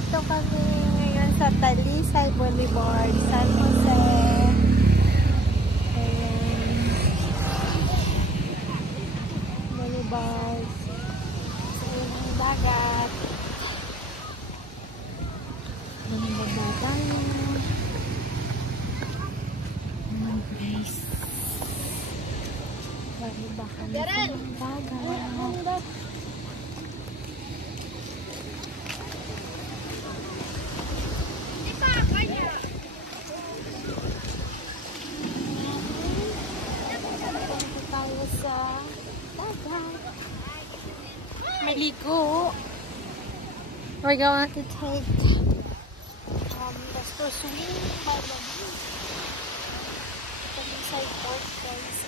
Dito kami ngayon sa Talisay Boulevard, San Jose. Ayan. Boulevard. Ayan ang dagat. Ayan ang dagat. Ayan guys. Bago ba kami sa dagat? Sa dagat. Maligo. We're going to take let's go swimming by the beach. Talisay Port guys.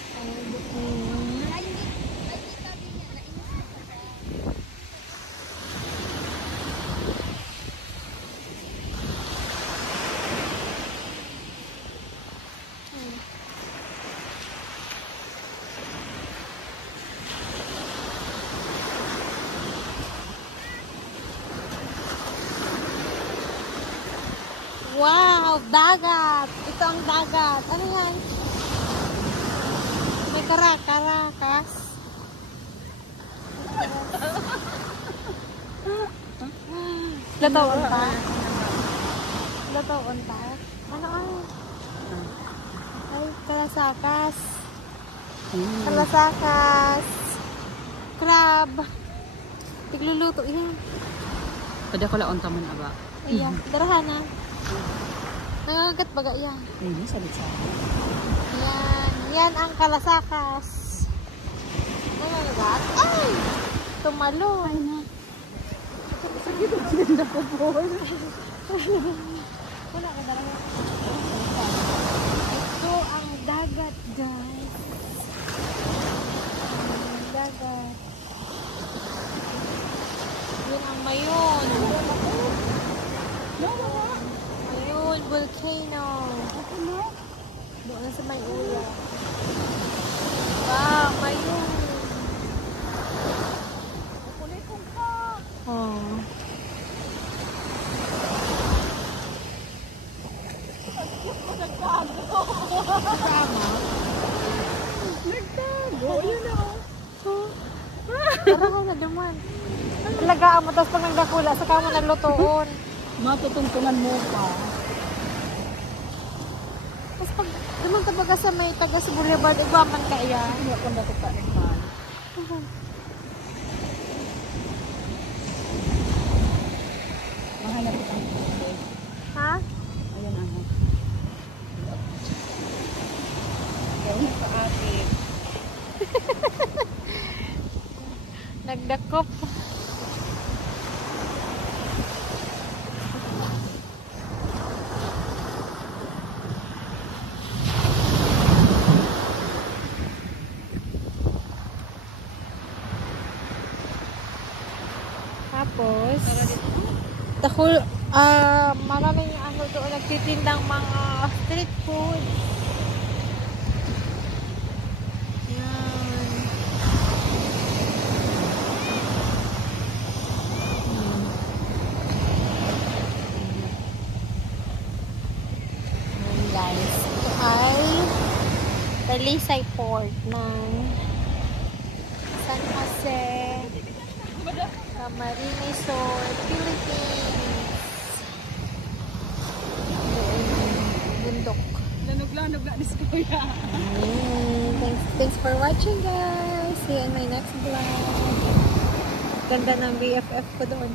Wow! Dagat! Ito ang dagat. Ano yan? May karakas. Lataon pa? Lataon pa? Ano ay? Ay, kalasakas. Kalasakas. Crab. Tigluluto yan. Pwede ko laon taman aba. Ayan, darahan na. Nangangagat baga yan. Hindi, salit sa akin. Yan. Yan ang kalasakas. Nangangagat. Ay! Tumalo. Ay na. Sakit ang sinanda ko po. Wala ka dalawa. Ito ang dagat, guys. Ang dagat. Yan ang mayon. Ayun, volcano. Doon sa may uya. Wow, mayun. Kulit-kulit ka. Oh. Nagtago. Nagtago. Yun o. Parang na duman. Talagaan mo, tapos pag nagdakula, saka mo naglutoon. Matutungtungan mo pa. Tapos pag naman tabaga sa may taga sa Boulevard, igwaman ka iya. Hindi ako na ka nagman. Mahanap ko ang tubig. Ha? Ayan ang gawin pa ate. Nagdakop. Tapos, maraming ano doon nagtitindang mga street food. Yan. Yan guys. Ito ay Talisay Port ng San Jose. Camarines Resort, Philippines. Bundok. Lanog-lanog na dis kuya. Thanks for watching guys. See you in my next vlog. Ganda ng BFF ko doon.